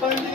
5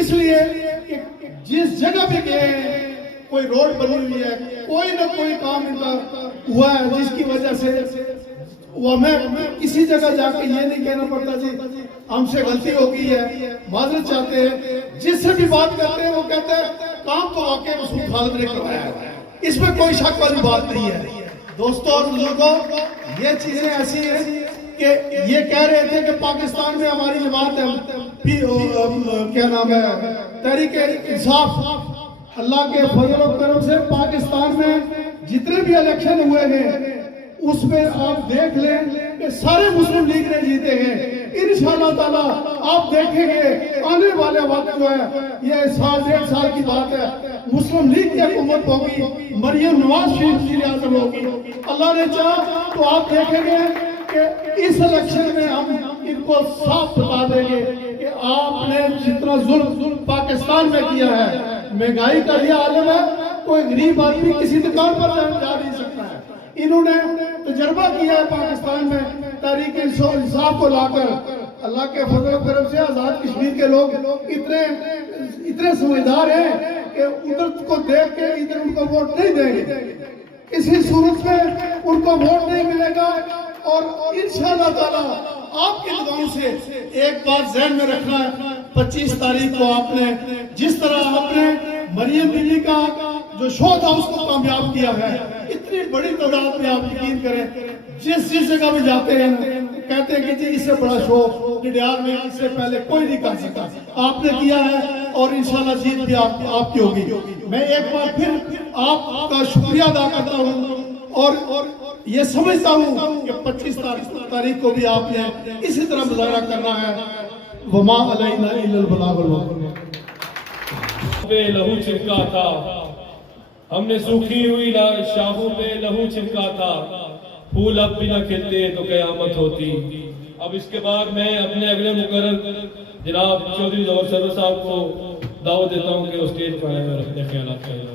اس لیے کہ جس جگہ بھی گئے ہیں کوئی روڈ بنی ہوئی ہے، کوئی نہ کوئی کام ان کا ہوا ہے جس کی وجہ سے وہ ہمیں کسی جگہ جا کے یہ نہیں کہنا پڑتا جی ہم سے غلطی ہو گئی ہے، معذرت چاہتے ہیں۔ جس سے بھی بات کرتے ہیں وہ کہتے ہیں کام تو واقعی مسعود خالد نے کروایا ہے، اس میں کوئی شک والی بات نہیں ہے۔ دوستوں اور بزرگوں، یہ چیزیں ایسی ہیں کہ یہ کہہ رہے تھے کہ پاکستان میں ہماری جماعت ہے کیا نام ہے تحریک انصاف، اللہ کے فضل و کرم سے پاکستان میں جتنے بھی الیکشن ہوئے ہیں اس میں آپ دیکھ لیں کہ سارے مسلم لیگ نے جیتے ہیں۔ انشاءاللہ تعالیٰ آپ دیکھیں گے آنے والے وقت جو ہے یہ سال 1.5 سال کی بات ہے، مسلم لیگ کی حکومت ہوگی، مریم نواز شریف وزیر اعظم ہوگی۔ اللہ نے چاہا تو آپ دیکھیں گے کہ اس الیکشن میں ہم ان کو صاف بتا دیں گے کہ آپ نے جتنا ظلم پاکستان میں کیا ہے، مہنگائی کا یہ عالم ہے، کوئی غریب آدمی کسی دکان پر جا نہیں سکتا ہے۔ انہوں نے تجربہ کیا ہے پاکستان میں تحریک انصاف کو لا کر۔ اللہ کے فضل و کرم سے آزاد کشمیر کے لوگ اتنے سمجھدار ہیں کہ ادھر کو دیکھ کے ادھر ان کو ووٹ نہیں دیں گے، کسی صورت میں ان کو ووٹ نہیں ملے گا۔ اور انشاءاللہ تعالیٰ آپ کے دعاؤں سے ایک بات ذہن میں رکھنا ہے، 25 تاریخ کو آپ نے جس طرح آپ نے مریم بی بی کا جو شو تھا اس کو کامیاب کیا ہے، اتنی بڑی تعداد میں آپ یقین کریں جس جگہ بھی جاتے ہیں کہتے ہیں کہ جی اس سے بڑا شو ڈڈیال میں اس سے پہلے کوئی نہیں کر سکتا، آپ نے کیا ہے اور انشاءاللہ جیت بھی آپ کی ہوگی۔ میں ایک بار پھر آپ کا شکریہ ادا کرتا ہوں اور یہ سمجھتا ہوں کہ 25 تاریخ کو بھی آپ نے اسی طرح مظاہرہ کرنا ہے۔ وما علینا الا البلاغ المبین۔ پہ لہو چھلکا تھا، ہم نے سوکھی ہوئی شاخوں پہ لہو چھلکا تھا، پھول اب بھی نہ کھلتے تو قیامت ہوتی۔ اب اس کے بعد میں اپنے اگلے مقرر جناب چودھری ظہور سرور صاحب کو دعوت دیتا ہوں کہ وہ اسٹیج پر آئے اور اپنے خیالات کریں۔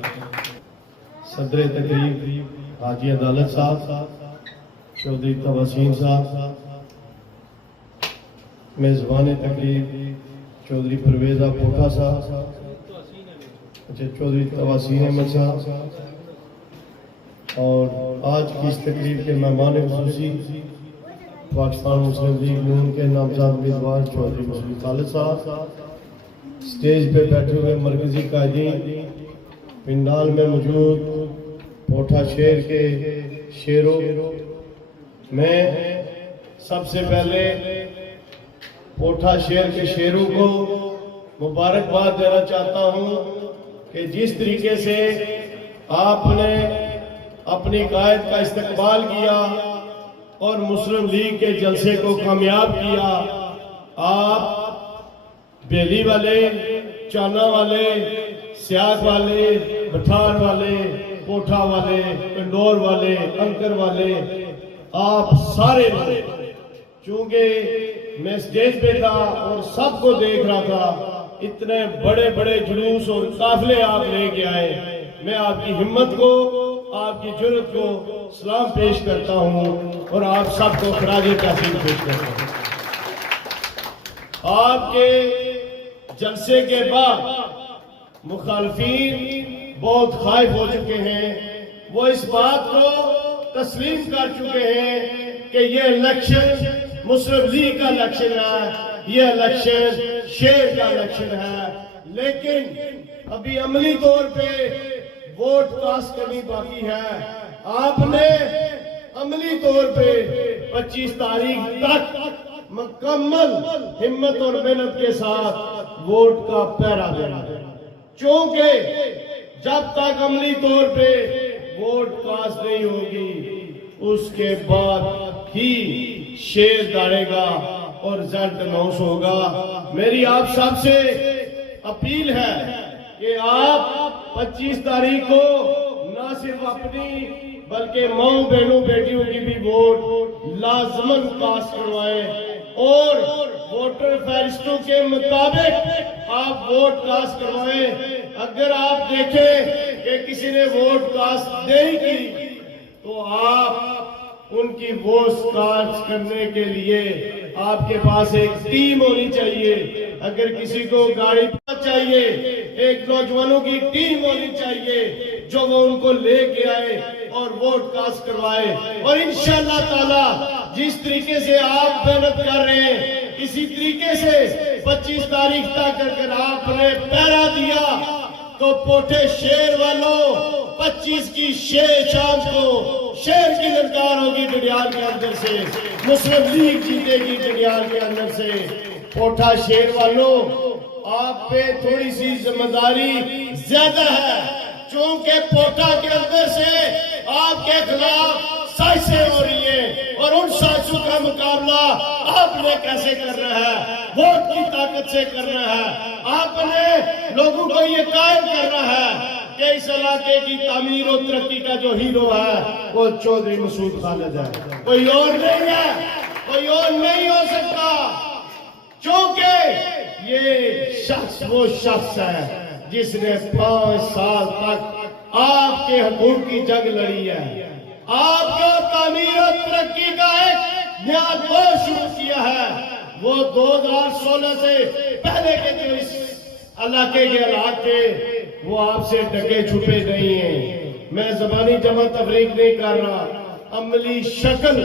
صدر تقریب حاجی عدالت صاحب، چودھری توسیم صاحب، میزبان تقریب چودھری پرویز پوکھا صاحب، چودھری توسیم احمد صاحب، اور آج کی اس تقریب کے مہمان خصوصی پاکستان مسلم لیگ نون کے نامزد امیدوار چودھری مسعود خالد صاحب، اسٹیج پہ بیٹھے ہوئے مرکزی قائدین، پنڈال میں موجود پوٹھا شہر کے شیروں، میں سب سے پہلے پوٹھا شہر کے شیروں کو مبارکباد دینا چاہتا ہوں کہ جس طریقے سے آپ نے اپنی قائد کا استقبال کیا اور مسلم لیگ کے جلسے کو کامیاب کیا۔ آپ بیلی والے، چانا والے، سیاگ والے، بٹھار والے، کوٹھا والے، پنڈور والے، انکر والے، آپ سارے لوگ، چونکہ میں اسٹیج پہ تھا اور سب کو دیکھ رہا تھا، اتنے بڑے بڑے جلوس اور قافلے آپ لے کے آئے۔ میں آپ کی ہمت کو، آپ کی جرأت کو سلام پیش کرتا ہوں اور آپ سب کو خراج تحسین پیش کرتا ہوں۔ آپ کے جلسے کے بعد مخالفین بہت خائف ہو چکے ہیں، وہ اس بات کو تسلیم کر چکے ہیں کہ یہ الیکشن مسلم لیگ کا الیکشن ہے، یہ الیکشن شیر کا الیکشن ہے، لیکن ابھی عملی طور پہ ووٹ کاسٹ کرنی باقی ہے۔ آپ نے عملی طور پہ 25 تاریخ تک مکمل ہمت اور محنت کے ساتھ ووٹ کا پہرا دینا ہے، چونکہ جب تک عملی طور پہ ووٹ کاسٹ نہیں ہوگی اس کے بعد ہی شیر داڑے گا اور رزلٹ اناؤنس ہوگا۔ میری آپ سب سے اپیل ہے کہ آپ 25 تاریخ کو نہ صرف اپنی بلکہ ماؤں بہنوں بیٹیوں کی بھی ووٹ لازماً کاسٹ کروائیں اور ووٹر فہرستوں کے مطابق آپ ووٹ کاسٹ کروائیں۔ اگر آپ دیکھیں کہ کسی نے ووٹ کاسٹ نہیں کی تو آپ ان کی ووٹ کاسٹ کرنے کے لیے آپ کے پاس ایک ٹیم ہونی چاہیے اگر کسی کو گاڑی چاہیے، ایک نوجوانوں کی ٹیم ہونی چاہیے جو وہ ان کو لے کے آئے اور ووٹ کاسٹ کروائے. اور انشاءاللہ تعالی جس طریقے سے آپ محنت کر رہے ہیں، اسی طریقے سے 25 تاریخ تک اگر آپ نے پہرا دیا تو پوٹھے شیر والوں 25 کی شام کو شیر کی للکار ہوگی ڈڈیال کے اندر سے، مسلم لیگ جیتے گی ڈڈیال کے اندر سے. پوٹھا شیر والوں، آپ پہ تھوڑی سی ذمہ داری زیادہ ہے، چونکہ پوٹھا کے اندر سے آپ کے خلاف سازشیں ہو رہی ہیں، اور ان سازشوں کا مقابلہ آپ نے کیسے کرنا ہے؟ ووٹ کی طاقت سے کرنا ہے. آپ نے لوگوں کو یہ قائم کرنا ہے کہ اس علاقے کی تعمیر و ترقی کا جو ہیرو ہے وہ چودھری مسعود خالد ہے، کوئی اور نہیں ہے، کوئی اور نہیں ہو سکتا. چونکہ یہ شخص وہ شخص ہے جس نے 5 سال تک آپ کے حقوق کی جنگ لڑی ہے، آپ کا تعمیر و ترقی کا ایک نیا دور شروع کیا ہے. وہ 2016 سے پہلے کے جو اس علاقے کے حالات تھے وہ آپ سے ڈھکے چھپے نہیں ہیں. میں زبانی جمع تفریق نہیں کر رہا، عملی شکل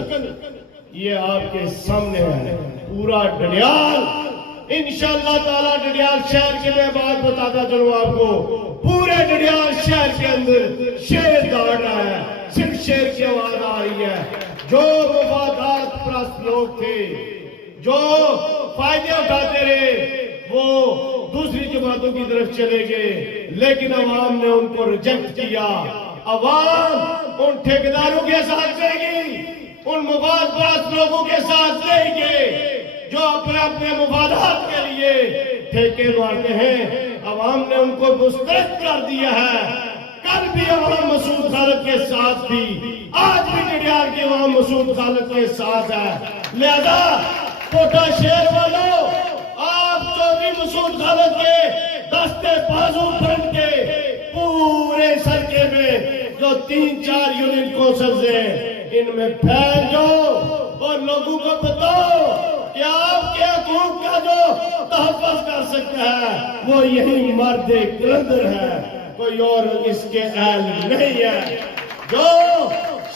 یہ آپ کے سامنے ہے. پورا ڈڈیال انشاءاللہ تعالی، ڈڈیال شہر کے میں بات بتاتا چلوں آپ کو، پورے ڈڈیال شہر کے اندر شیر دوڑ رہا ہے، صرف شیر کی آواز آ رہی ہے. جو مفادات پرست لوگ تھے، جو فائدے اٹھاتے رہے، وہ دوسری جماعتوں کی طرف چلے گئے، لیکن عوام نے ان کو ریجیکٹ کیا. عوام ان ٹھیکیداروں کے ساتھ رہے گی، ان مفاد پرست لوگوں کے ساتھ رہے گے جو اپنے اپنے مفادات کے لیے ٹھیکے مارتے ہیں. عوام نے ان کو مسترد کر دیا ہے. کل بھی عوام مسعود خالد کے ساتھ تھی، آج بھی ڈڈیال کی عوام مسعود خالد کے ساتھ ہے. لہذا پوٹھا شیر والوں، آپ چودھری مسعود خالد کے دستے بازو بن کے پورے سرکے میں جو 3-4 یونٹ کونسلز ہیں ان میں پھیل جاؤ اور لوگوں کو بتاؤ کہ آپ کے حقوق کا جو تحفظ کر سکتا ہے وہ یہی مرد کلندر ہے، کوئی اور اس کے اہل نہیں ہے. جو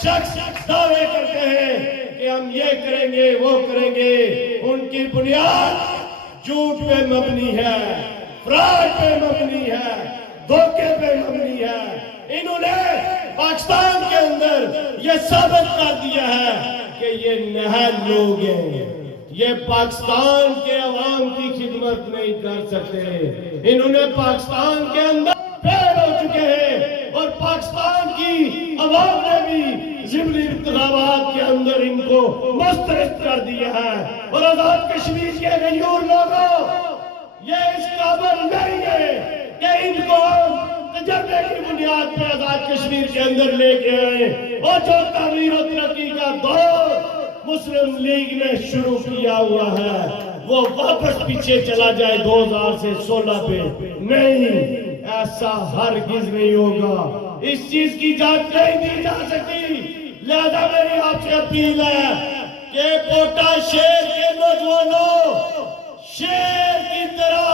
شخص دعوے کرتے ہیں کہ ہم یہ کریں گے وہ کریں گے، ان کی بنیاد جھوٹ پہ مبنی ہے، فراڈ پہ مبنی ہے، دھوکے پہ مبنی ہے. انہوں نے پاکستان کے اندر یہ ثابت کر دیا ہے کہ یہ نہال لوگ ہیں، یہ پاکستان کے عوام کی خدمت نہیں کر سکتے. انہوں نے پاکستان کے اندر فیل ہو چکے ہیں، اور پاکستان کی عوام نے بھی ضمنی انتخابات کے اندر ان کو مسترد کر دیا ہے. اور آزاد کشمیر کے غیور لوگوں، یہ اس قابل نہیں ہے کہ ان کو تجربے کی بنیاد پر آزاد کشمیر کے اندر لے کے آئے. اور جو تعمیر و ترقی کا دور مسلم لیگ نے شروع کیا ہوا ہے وہ واپس پیچھے چلا جائے 2016 پہ. نہیں، ایسا ہرگز نہیں ہوگا. اس چیز کی جانچ نہیں دی جا سکتی. لہذا میری آپ سے اپیل ہے کہ پوٹا شیر کے نوجوانوں، شیر کی طرح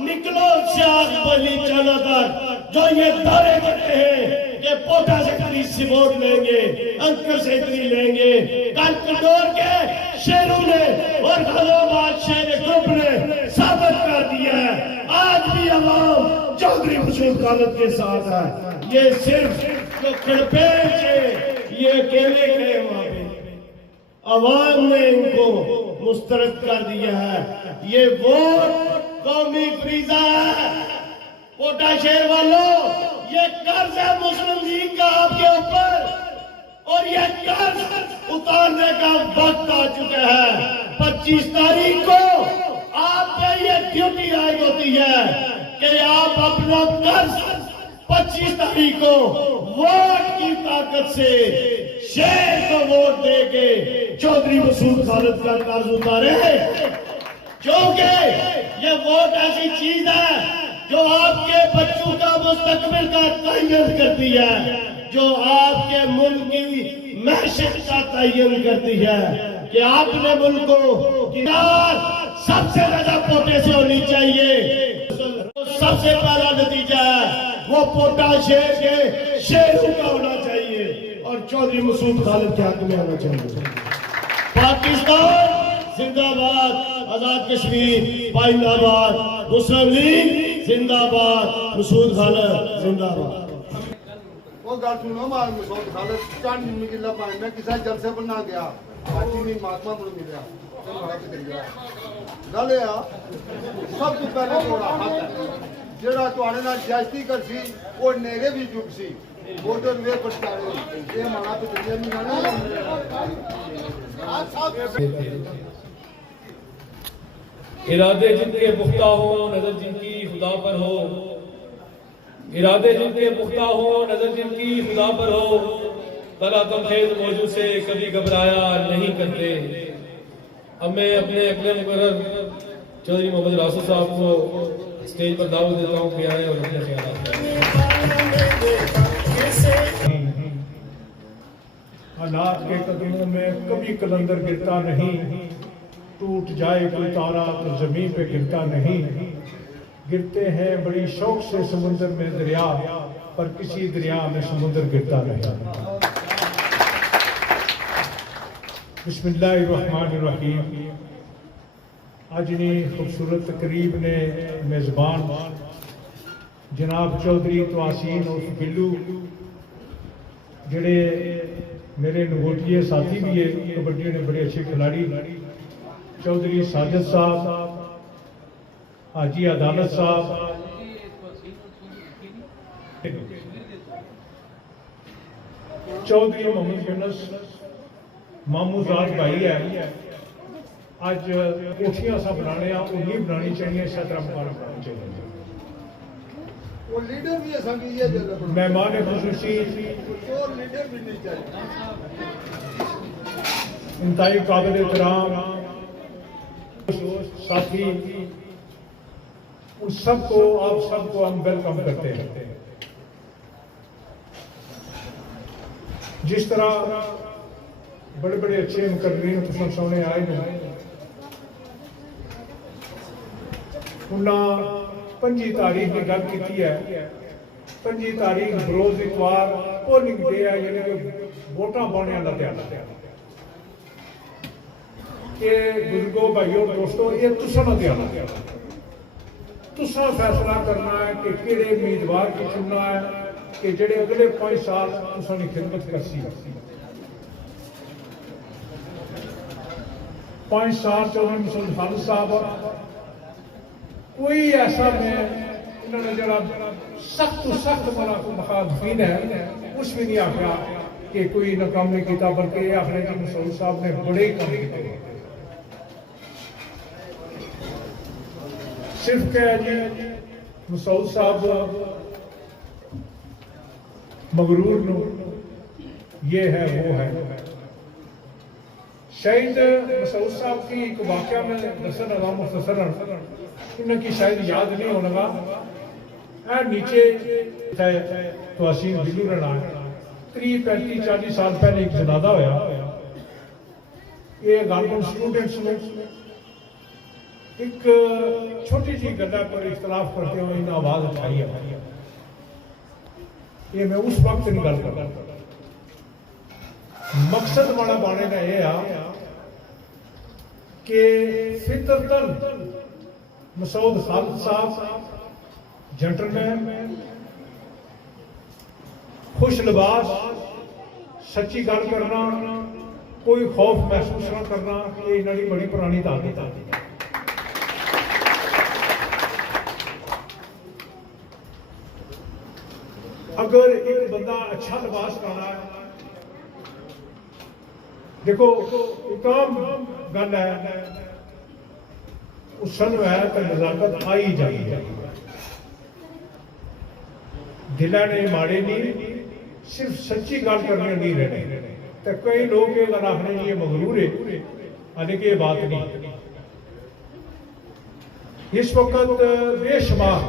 نکلو سیاق بلی چانا تک، جو یہ دعوے کرتے ہیں کہ پوٹا سے اتنی سی ووٹ لیں گے، انکر سے اتنی لیں گے. کل کنڈور کے شیروں نے اور غلوباد شیر گروپ نے ثابت کر دیا ہے. آج بھی عوام چودھری مسعود خالد کے ساتھ ہے. یہ صرف جو کھڑپین سے یہ اکیلے گئے وہاں پہ، عوام نے ان کو مسترد کر دیا ہے. یہ ووٹ قومی فریضہ ہے. پوٹا شیر والوں، یہ قرض ہے مسلم لیگ کا آپ کے اوپر، اور یہ قرض اتارنے کا وقت آ چکا ہے. 25 تاریخ کو آپ پہ یہ ڈیوٹی عائد ہوتی ہے کہ آپ اپنا قرض 25 تاریخ کو ووٹ کی طاقت سے شیر کو ووٹ دے کے چودھری مسعود خالد کا قرض اتارے. کیونکہ یہ ووٹ ایسی چیز ہے جو آپ کے بچوں کا مستقبل کا تعین کرتی ہے، جو آپ کے ملک کی معیشت کا تعین کرتی ہے. کہ آپ نے ملک کو سب سے زیادہ پوٹے سے ہونی چاہیے. سب سے پہلا نتیجہ ہے وہ پوٹا شیر کے شیروں کا ہونا چاہیے اور چودھری مسعود خالد کے حق میں ہونا چاہیے. پاکستان زندہ باد, آزاد کشمیر پائندہ باد, مسلم لیگ زندہ باد, مسعود خالد زندہ باد. وہ گل سنو مار مسعود خالد چند مکلا پانی میں کسی جلسے پر نہ گیا, آجی میں مہاتما کو ملیا گل یہ سب تو پہلے تھوڑا حق ہے جڑا تواڈے نال جائزتی کر سی وہ نیرے بھی چک سی ووٹر وے پچھاڑے یہ ہمارا تو دنیا میں ارادے جن کے پختہ ہو, نظر جن کی خدا پر ہو. ارادے جن کے پختہ ہو, نظر جن کی خدا پر ہو. طلع تم خیز موجود سے کبھی گھبرایا نہیں کرتے. اب میں اپنے مقرر چودھری محمد راسل صاحب کو اسٹیج پر دعوت دیتا ہوں کہ آئے اور اپنے خیالات حالات کے قدموں میں کبھی قلندر گرتا نہیں, ٹوٹ جائے کوئی تارا تو زمین پہ گرتا نہیں. گرتے ہیں بڑی شوق سے سمندر میں دریا, پر کسی دریا میں سمندر گرتا نہیں. بسم اللہ الرحمن الرحیم. آج نے خوبصورت تقریب نے میزبان جناب چودھری تواسین عرف بلو جڑے میرے نگوٹیے ساتھی بھی ہے, کبڈی نے بڑے اچھے کھلاڑی, چودھری ساجد صاحب, حاجی عدالت صاحب, چودھری محمد یونس مامو زاد بھائی ہے. آج کوٹھیاں سب بنانے وہ نہیں بنانی چاہیے, اسی طرح مکان بنانی چاہیے. وہ لیڈر بھی ہے سنگی یہ جلد مہمان خصوصی اور لیڈر بھی نہیں چاہیے. انتہائی قابل احترام ساتھی, ان سب کو آپ سب کو ہم ویلکم کرتے ہیں. جس طرح بڑے بڑے اچھے مقررین پسند سونے آئے ہیں, انہاں 5 تاریخ کی گل کی ہے. 5 تاریخ بروز اتوار پولنگ ڈے ہے, یعنی کہ ووٹاں پانے والا دن. کہ بزرگوں بھائیوں دوستوں یہ تساں نہ دینا, تساں فیصلہ کرنا ہے کہ کہڑے امیدوار کو چننا ہے کہ جڑے اگلے 5 سال تساں دی خدمت کرسی. 5 سال چودھری مسعود خالد صاحب کوئی ایسا میں انہوں نے جڑا سخت مخالفین ہے اس بھی نہیں آخیا کہ کوئی نہ کام نہیں کیتا, بلکہ یہ آخر کہ مسعود صاحب نے بڑے ہی کام کیتے. صرف کہ جی مسعود صاحب مغرور نو یہ ہے وہ ہے. شاید مسعود صاحب کی ایک واقعہ میں دسن لگا مختصراً, انہیں کی شاید یاد نہیں ہونے گا. نیچے تواسین بلو رہنا 30-35-40 سال پہلے ایک جنازہ ہویا. یہ گارمنٹ اسٹوڈنٹس نے ایک چھوٹی سی گلا پر اختلاف کرتے ہوئے انہیں آواز اٹھائی ہے. یہ میں اس وقت نہیں گل کرتا. مقصد والا بانے کا یہ ہے کہ فطرتاً مسعود خالد صاحب جنٹلمین, خوش لباس, سچی گل کرنا, کوئی خوف محسوس نہ کرنا, یہ انہوں نے بڑی پرانی تعلیم ہے. اگر ایک بندہ اچھا لباس پہنا ہے, دیکھو ایک عام گل ہے, اس سن ہے تو نزاکت آئی جائی ہے. دلہ نے ماڑے نہیں, صرف سچی گل کرنے نہیں رہنے. تو کئی لوگ یہ گل آخنے یہ مغرور ہے, حالانکہ یہ بات نہیں. اس وقت بے شمار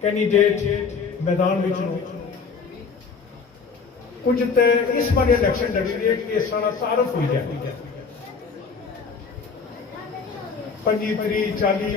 کینڈیڈیٹ میدان میں کچھ تے اس بارے الیکشن لڑی رہی ہے کہ اس طرح تعارف ہوئی جائے. 25 30 40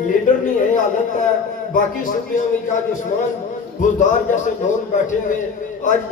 لیڈر نہیں ہے حالت ہے باقی صوبیوں میں آج عثمان بزدار جیسے لوگ بیٹھے ہوئے آج